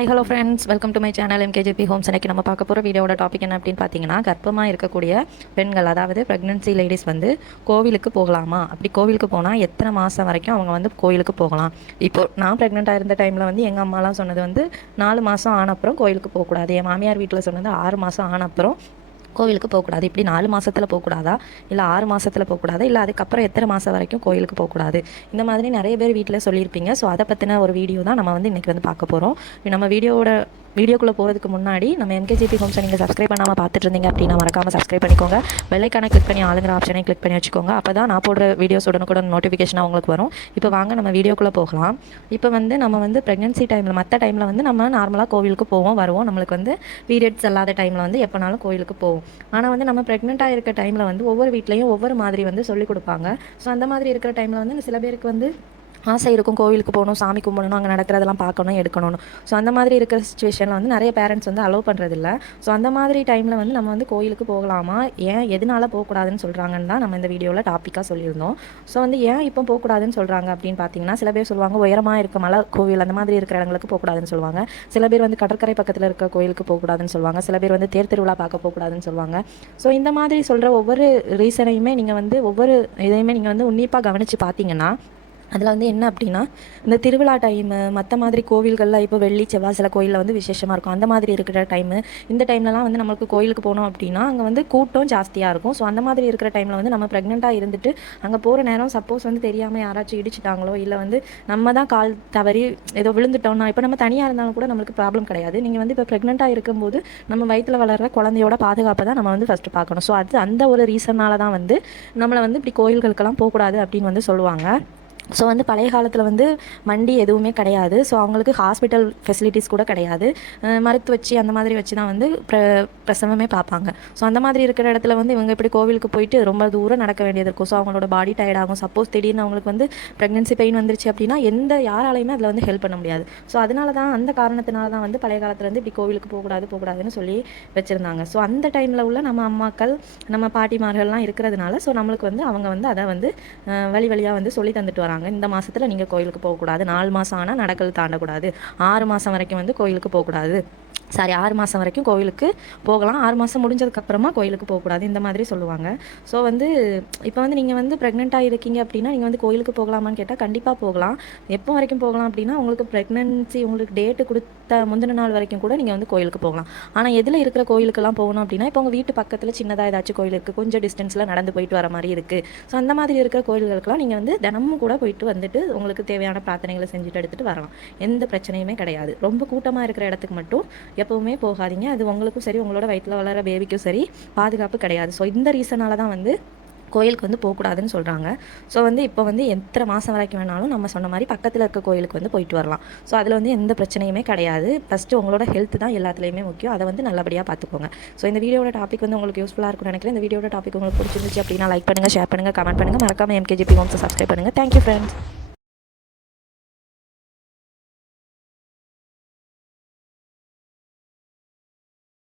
Hi hello friends welcome to my channel MKGB homes இன்னைக்கு நம்ம பார்க்க போகிற வீடியோட டாபிக் என்ன அப்படின்னு பார்த்தீங்கன்னா கர்ப்பமாக இருக்கக்கூடிய பெண்கள் அதாவது ப்ரெக்னென்சி லேடிஸ் வந்து கோவிலுக்கு போகலாமா? அப்படி கோவிலுக்கு போனால் எத்தனை மாதம் வரைக்கும் அவங்க வந்து கோவிலுக்கு போகலாம்? இப்போ நான் ப்ரெக்னெண்ட்டாக இருந்த டைமில் வந்து எங்கள் அம்மாலாம் சொன்னது வந்து நாலு மாதம் ஆன அப்புறம் கோவிலுக்கு போகக்கூடாது. என் மாமியார் வீட்டில் சொன்னது ஆறு மாதம் ஆன அப்புறம் கோவிலுக்கு போகக்கூடாது. இப்படி நாலு மாதத்தில் போகக்கூடாதா? இல்லை ஆறு மாதத்தில் போகக்கூடாதா? இல்லை அதுக்கப்புறம் எத்தனை மாதம் வரைக்கும் கோயிலுக்கு போகக்கூடாது? இந்த மாதிரி நிறைய பேர் வீட்டில் சொல்லியிருப்பீங்க. ஸோ அதை பற்றின ஒரு வீடியோ தான் நம்ம வந்து இன்றைக்கி வந்து பார்க்க போகிறோம் நம்ம வீடியோவோட வீடியோக்குள்ளே போகிறதுக்கு முன்னாடி நம்ம எம்கேஜிபி ஹோம்ஸை நீங்கள் சப்ஸ்கிரைப் பண்ணாமல் பார்த்துட்டு இருந்தீங்க அப்படின்னா மறக்காமல் சப்ஸ்கிரைப் பண்ணிக்கோங்க. வெள்ளைக்கான கிளிக் பண்ணி ஆளுங்கிற ஆப்ஷனை கிளிக் பண்ணி வச்சுக்கோங்க. அப்போ தான் நான் போடுற வீடியோஸ் உடனுக்குடன் நோட்டிஃபிகேஷன் உங்களுக்கு வரும். இப்போ வாங்க நம்ம வீடியோக்குள்ளே போகலாம். இப்போ வந்து நம்ம வந்து ப்ரெக்னென்சி டைமில் மற்ற டைமில் வந்து நம்ம நார்மலாக கோவிலுக்கு போவோம் வருவோம். நம்மளுக்கு வந்து பீரியட்ஸ் இல்லாத டைமில் வந்து எப்போனாலும் கோவிலுக்கு போவோம். ஆனால் வந்து நம்ம ப்ரெக்னெண்ட்டாக இருக்க டைமில் வந்து ஒவ்வொரு வீட்லேயும் ஒவ்வொரு மாதிரி வந்து சொல்லிக் கொடுப்பாங்க. ஸோ அந்த மாதிரி இருக்கிற டைமில் வந்து சில பேருக்கு வந்து ஆசை இருக்கும் கோவிலுக்கு போகணும் சாமி கும்பிடணும் அங்கே நடக்கிறதெல்லாம் பார்க்கணும் எடுக்கணும் ஸோ அந்த மாதிரி இருக்கிற சுச்சுவேஷனில் வந்து நிறைய பேரண்ட்ஸ் வந்து அலோவ் பண்ணுறதில்ல ஸோ அந்த மாதிரி டைமில் வந்து நம்ம வந்து கோயிலுக்கு போகலாமா? ஏன் எதனால போகக்கூடாதுன்னு சொல்கிறாங்கன்னு தான் நம்ம இந்த வீடியோவில் டாப்பிக்காக சொல்லியிருந்தோம். ஸோ வந்து ஏன் இப்போ போகக்கூடாதுன்னு சொல்கிறாங்க அப்படின்னு பார்த்தீங்கன்னா சில பேர் சொல்லுவாங்க உயரமாக இருக்க மலை கோவில் அந்த மாதிரி இருக்கிற இடங்களுக்கு போகக்கூடாதுன்னு சொல்லுவாங்க. சில பேர் வந்து கடற்கரை பக்கத்தில் இருக்க கோயிலுக்கு போகக்கூடாதுன்னு சொல்லுவாங்க. சில பேர் வந்து தேர் திருவிழா பார்க்க போகக்கூடாதுன்னு சொல்லுவாங்க. ஸோ இந்த மாதிரி சொல்கிற ஒவ்வொரு ரீசனையுமே நீங்கள் வந்து ஒவ்வொரு இதையுமே நீங்கள் வந்து உன்னிப்பாக கவனித்து பார்த்தீங்கன்னா அதில் வந்து என்ன அப்படின்னா இந்த திருவிழா டைமு மற்ற மாதிரி கோவில்களில் இப்போ வெள்ளி செவ்வாய் சில கோயிலில் வந்து விசேஷமாக இருக்கும். அந்த மாதிரி இருக்கிற டைமு இந்த டைம்லலாம் வந்து நம்மளுக்கு கோயிலுக்கு போனோம் அப்படின்னா அங்கே வந்து கூட்டம் ஜாஸ்தியாக இருக்கும். ஸோ அந்த மாதிரி இருக்கிற டைமில் வந்து நம்ம ப்ரெக்னெண்ட்டாக இருந்துட்டு அங்கே போகிற நேரம் சப்போஸ் வந்து தெரியாமல் யாராச்சும் இடிச்சிட்டாங்களோ இல்லை வந்து நம்ம தான் கால் தவறி ஏதோ விழுந்துட்டோம்னா இப்போ நம்ம தனியாக இருந்தாலும் கூட நம்மளுக்கு ப்ராப்ளம் கிடையாது. நீங்கள் வந்து இப்போ ப்ரெக்னெண்ட்டாக இருக்கும்போது நம்ம வயிற்றில் வளர்கிற குழந்தையோட பாதுகாப்பை தான் நம்ம வந்து ஃபஸ்ட்டு பார்க்கணும். ஸோ அது அந்த ஒரு ரீசனால தான் வந்து நம்மளை வந்து இப்படி கோயில்களுக்கெல்லாம் போகக்கூடாது அப்படின்னு வந்து சொல்லுவாங்க. ஸோ வந்து பழைய காலத்தில் வந்து மண்டி எதுவுமே கிடையாது. ஸோ அவங்களுக்கு ஹாஸ்பிட்டல் ஃபெசிலிட்டிஸ் கூட கிடையாது. மருத்துவ மருத்து வச்சு அந்த மாதிரி வச்சு தான் வந்து பிர பிரசவமே பார்ப்பாங்க. ஸோ அந்த மாதிரி இருக்கிற இடத்துல வந்து இவங்க இப்படி கோவிலுக்கு போயிட்டு ரொம்ப தூரம் நடக்க வேண்டியது இருக்கும். ஸோ அவங்களோட பாடி டயர்ட் ஆகும். சப்போஸ் திடீர்னு அவங்களுக்கு வந்து ப்ரெக்னென்சி பெயின் வந்துருச்சு அப்படின்னா எந்த யாராலையுமே அதில் வந்து ஹெல்ப் பண்ண முடியாது. ஸோ அதனால தான் அந்த காரணத்தினால தான் வந்து பழைய காலத்தில் வந்து இப்படி கோவிலுக்கு போகக்கூடாது போகக்கூடாதுன்னு சொல்லி வச்சுருந்தாங்க. ஸோ அந்த டைமில் உள்ள நம்ம அம்மாக்கள் நம்ம பாட்டிமார்கள்லாம் இருக்கிறதுனால ஸோ நம்மளுக்கு வந்து அவங்க வந்து அதை வந்து வழி வழியாக வந்து சொல்லி தந்துட்டு வராங்க. இந்த மாசத்துல நீங்கள் கோயிலுக்கு போகக்கூடாது. நாலு மாதம் ஆனால் நடக்கல் தாண்டக்கூடாது. ஆறு மாதம் வரைக்கும் வந்து கோயிலுக்கு போகக்கூடாது. சாரி ஆறு மாதம் வரைக்கும் கோயிலுக்கு போகலாம். ஆறு மாதம் முடிஞ்சதுக்கப்புறமா கோயிலுக்கு போகக்கூடாது. இந்த மாதிரி சொல்லுவாங்க. ஸோ வந்து இப்போ வந்து நீங்கள் வந்து ப்ரெக்னெண்ட்டாக இருக்கீங்க அப்படின்னா நீங்கள் வந்து கோயிலுக்கு போகலாமான்னு கேட்டால் கண்டிப்பாக போகலாம். எப்போ வரைக்கும் போகலாம் அப்படின்னா உங்களுக்கு ப்ரெக்னென்சி உங்களுக்கு டேட்டு கொடுத்த முந்தின நாள் வரைக்கும் கூட நீங்கள் வந்து கோயிலுக்கு போகலாம். ஆனால் எதில் இருக்கிற கோயிலுக்கெல்லாம் போகணும் அப்படின்னா இப்போ உங்கள் வீட்டு பக்கத்தில் சின்னதாக ஏதாச்சும் கோயில் இருக்குது கொஞ்சம் டிஸ்டன்ஸில் நடந்து போயிட்டு வர மாதிரி இருக்குது ஸோ அந்த மாதிரி இருக்கிற கோயில்களுக்கெல்லாம் நீங்கள் வந்து தினமும் கூட போயிட்டு வந்துட்டு உங்களுக்கு தேவையான பிரார்த்தனைகளை செஞ்சுட்டு எடுத்துகிட்டு வரலாம். எந்த பிரச்சனையுமே கிடையாது. ரொம்ப கூட்டமாக இருக்கிற இடத்துக்கு மட்டும் எப்போவுமே போகாதீங்க. அது உங்களுக்கும் சரி உங்களோட வயிற்றில் வளர பேபிக்கும் சரி பாதுகாப்பு கிடையாது. ஸோ இந்த ரீசனால தான் வந்து கோயிலுக்கு வந்து போகக்கூடாதுன்னு சொல்கிறாங்க ஸோ வந்து இப்போ வந்து எத்தனை மாதம் வரைக்கும் வேணாலும் நம்ம சொன்ன மாதிரி பக்கத்தில் இருக்க கோயிலுக்கு வந்து போயிட்டு வரலாம். ஸோ அதில் வந்து எந்த பிரச்சனையுமே கிடையாது. ஃபஸ்ட்டு உங்களோட ஹெல்த் தான் எல்லாத்துலேயுமே முக்கியம். அதை வந்து நல்லபடியாக பார்த்துக்கோங்க. ஸோ இந்த வீடியோட டாபிக் வந்து உங்களுக்கு யூஸ்ஃபுல்லாக இருக்கும்னு நினைக்கிறேன். இந்த வீடியோட டாபிக் உங்களுக்கு பிடிச்சிருந்துச்சு அப்படின்னா லைக் பண்ணுங்கள் ஷேர் பண்ணுங்கள் கமெண்ட் பண்ணுங்கள் மறக்காம எம்கேஜிபி ஹோம்ஸை சப்ஸ்கிரைப் பண்ணுங்கள் தேங்க்யூ ஃப்ரெண்ட்ஸ்